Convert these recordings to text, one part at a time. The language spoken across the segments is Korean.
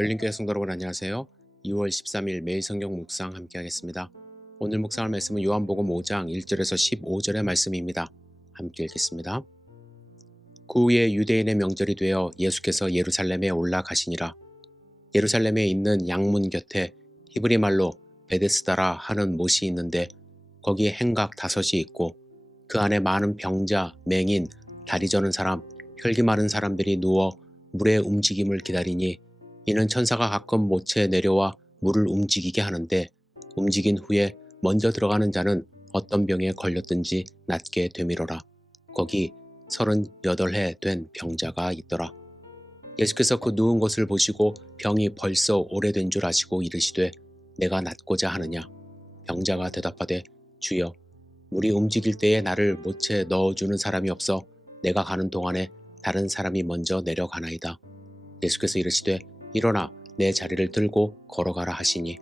열린교회 성도 여러분 안녕하세요. 2월 13일 매일 성경 묵상 함께 하겠습니다. 오늘 묵상할 말씀은 요한복음 5장 1절에서 15절의 말씀입니다. 함께 읽겠습니다. 그 후에 유대인의 명절이 되어 예수께서 예루살렘에 올라가시니라. 예루살렘에 있는 양문 곁에 히브리 말로 베데스다라 하는 못이 있는데 거기에 행각 5이 있고 그 안에 많은 병자, 맹인, 다리 저는 사람, 혈기 마른 사람들이 누워 물의 움직임을 기다리니 이는 천사가 가끔 못에 내려와 물을 움직이게 하는데 움직인 후에 먼저 들어가는 자는 어떤 병에 걸렸든지 낫게 되미러라. 거기 38해 된 병자가 있더라. 예수께서 그 누운 것을 보시고 병이 벌써 오래된 줄 아시고 이르시되 내가 낫고자 하느냐. 병자가 대답하되 주여 물이 움직일 때에 나를 못에 넣어주는 사람이 없어 내가 가는 동안에 다른 사람이 먼저 내려가나이다. 예수께서 이르시되 일어나 내 자리를 들고 걸어가라 하시니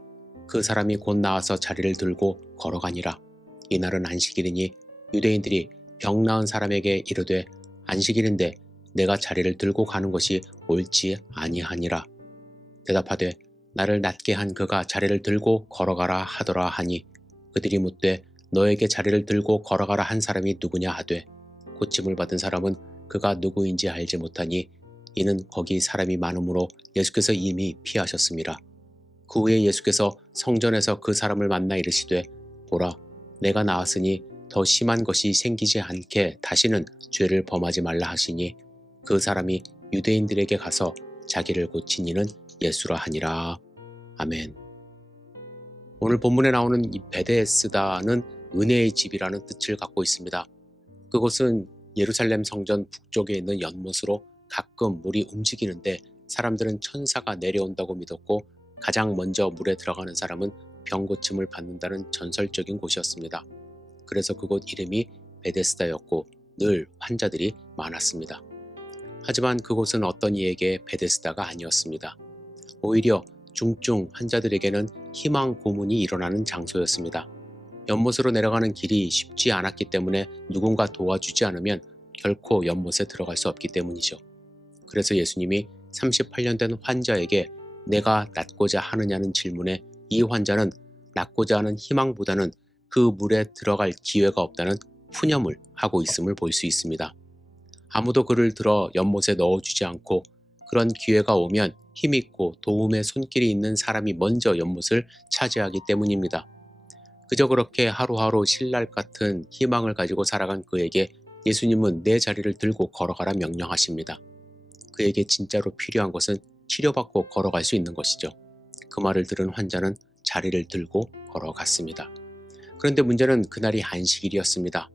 그 사람이 곧 나와서 자리를 들고 걸어가니라. 이날은 안식일이니 유대인들이 병 나은 사람에게 이르되 안식일인데 내가 자리를 들고 가는 것이 옳지 아니하니라. 대답하되 나를 낫게 한 그가 자리를 들고 걸어가라 하더라 하니 그들이 묻되 너에게 자리를 들고 걸어가라 한 사람이 누구냐 하되 고침을 받은 사람은 그가 누구인지 알지 못하니 이는 거기 사람이 많으므로 예수께서 이미 피하셨습니다. 그 후에 예수께서 성전에서 그 사람을 만나 이르시되 보라 내가 나왔으니 더 심한 것이 생기지 않게 다시는 죄를 범하지 말라 하시니 그 사람이 유대인들에게 가서 자기를 고친 이는 예수라 하니라. 아멘. 오늘 본문에 나오는 이 베데스다는 은혜의 집이라는 뜻을 갖고 있습니다. 그곳은 예루살렘 성전 북쪽에 있는 연못으로 가끔 물이 움직이는데 사람들은 천사가 내려온다고 믿었고 가장 먼저 물에 들어가는 사람은 병 고침을 받는다는 전설적인 곳이었습니다. 그래서 그곳 이름이 베데스다였고 늘 환자들이 많았습니다. 하지만 그곳은 어떤 이에게 베데스다가 아니었습니다. 오히려 중증 환자들에게는 희망 고문이 일어나는 장소였습니다. 연못으로 내려가는 길이 쉽지 않았기 때문에 누군가 도와주지 않으면 결코 연못에 들어갈 수 없기 때문이죠. 그래서 예수님이 38년 된 환자에게 내가 낫고자 하느냐는 질문에 이 환자는 낫고자 하는 희망보다는 그 물에 들어갈 기회가 없다는 푸념을 하고 있음을 볼 수 있습니다. 아무도 그를 들어 연못에 넣어주지 않고 그런 기회가 오면 힘있고 도움의 손길이 있는 사람이 먼저 연못을 차지하기 때문입니다. 그저 그렇게 하루하루 신랄 같은 희망을 가지고 살아간 그에게 예수님은 내 자리를 들고 걸어가라 명령하십니다. 그에게 진짜로 필요한 것은 치료받고 걸어갈 수 있는 것이죠. 그 말을 들은 환자는 자리를 들고 걸어갔습니다. 그런데 문제는 그날이 안식일이었습니다.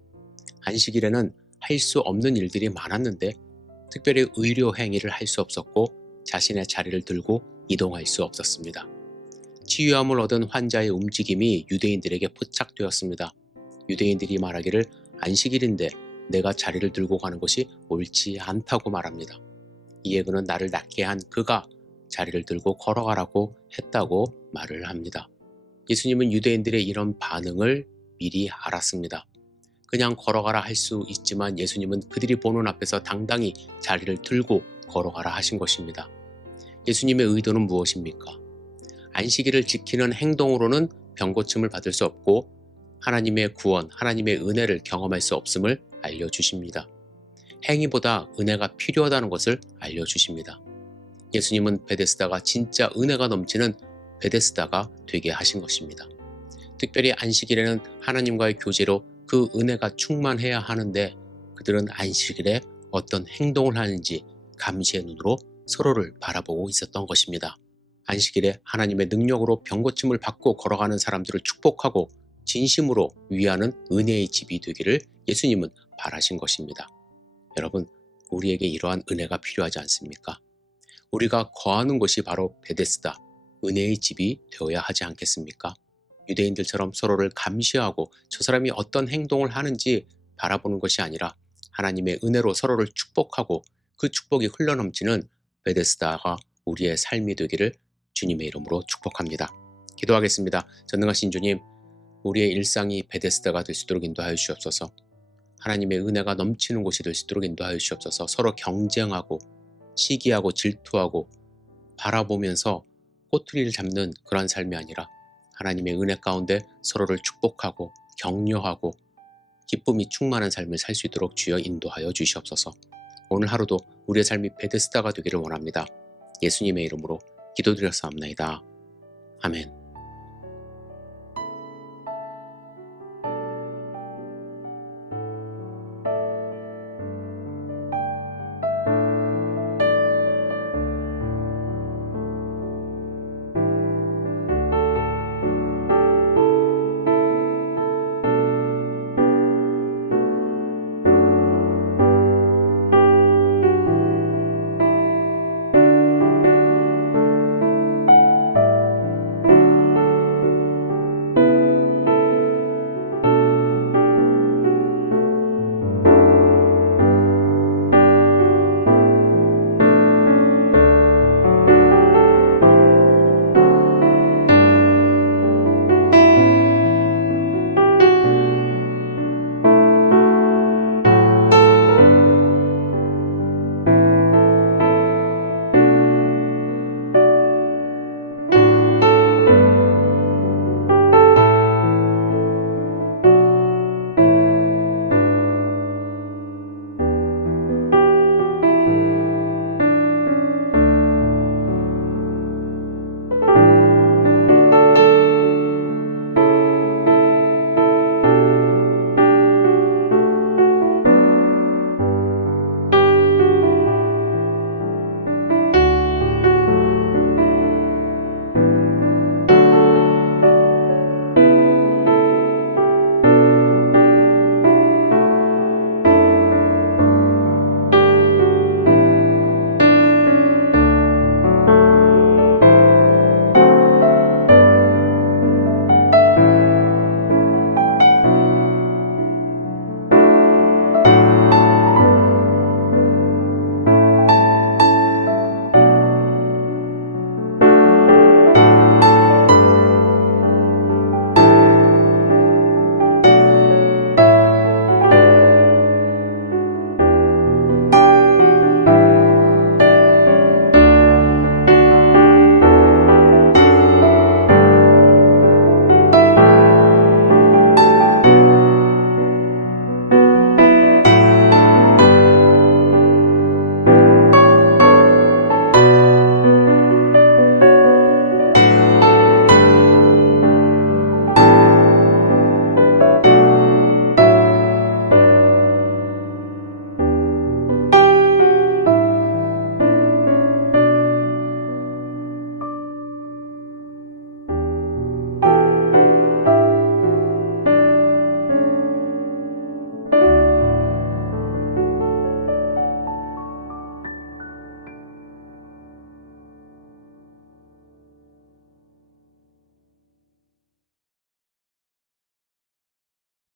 안식일에는 할 수 없는 일들이 많았는데 특별히 의료 행위를 할 수 없었고 자신의 자리를 들고 이동할 수 없었습니다. 치유함을 얻은 환자의 움직임이 유대인들에게 포착되었습니다. 유대인들이 말하기를 안식일인데 내가 자리를 들고 가는 것이 옳지 않다고 말합니다. 이에 그는 나를 낫게 한 그가 자리를 들고 걸어가라고 했다고 말을 합니다. 예수님은 유대인들의 이런 반응을 미리 알았습니다. 그냥 걸어가라 할 수 있지만 예수님은 그들이 보는 앞에서 당당히 자리를 들고 걸어가라 하신 것입니다. 예수님의 의도는 무엇입니까? 안식일을 지키는 행동으로는 병고침을 받을 수 없고 하나님의 구원, 하나님의 은혜를 경험할 수 없음을 알려주십니다. 행위보다 은혜가 필요하다는 것을 알려주십니다. 예수님은 베데스다가 진짜 은혜가 넘치는 베데스다가 되게 하신 것입니다. 특별히 안식일에는 하나님과의 교제로 그 은혜가 충만해야 하는데 그들은 안식일에 어떤 행동을 하는지 감시의 눈으로 서로를 바라보고 있었던 것입니다. 안식일에 하나님의 능력으로 병고침을 받고 걸어가는 사람들을 축복하고 진심으로 위하는 은혜의 집이 되기를 예수님은 바라신 것입니다. 여러분, 우리에게 이러한 은혜가 필요하지 않습니까? 우리가 거하는 곳이 바로 베데스다, 은혜의 집이 되어야 하지 않겠습니까? 유대인들처럼 서로를 감시하고 저 사람이 어떤 행동을 하는지 바라보는 것이 아니라 하나님의 은혜로 서로를 축복하고 그 축복이 흘러넘치는 베데스다가 우리의 삶이 되기를 주님의 이름으로 축복합니다. 기도하겠습니다. 전능하신 주님, 우리의 일상이 베데스다가 될 수 있도록 인도하여 주시옵소서. 하나님의 은혜가 넘치는 곳이 될 수 있도록 인도하여 주시옵소서. 서로 경쟁하고 시기하고 질투하고 바라보면서 꼬투리를 잡는 그런 삶이 아니라 하나님의 은혜 가운데 서로를 축복하고 격려하고 기쁨이 충만한 삶을 살 수 있도록 주여 인도하여 주시옵소서. 오늘 하루도 우리의 삶이 베데스다가 되기를 원합니다. 예수님의 이름으로 기도드렸사옵나이다. 아멘.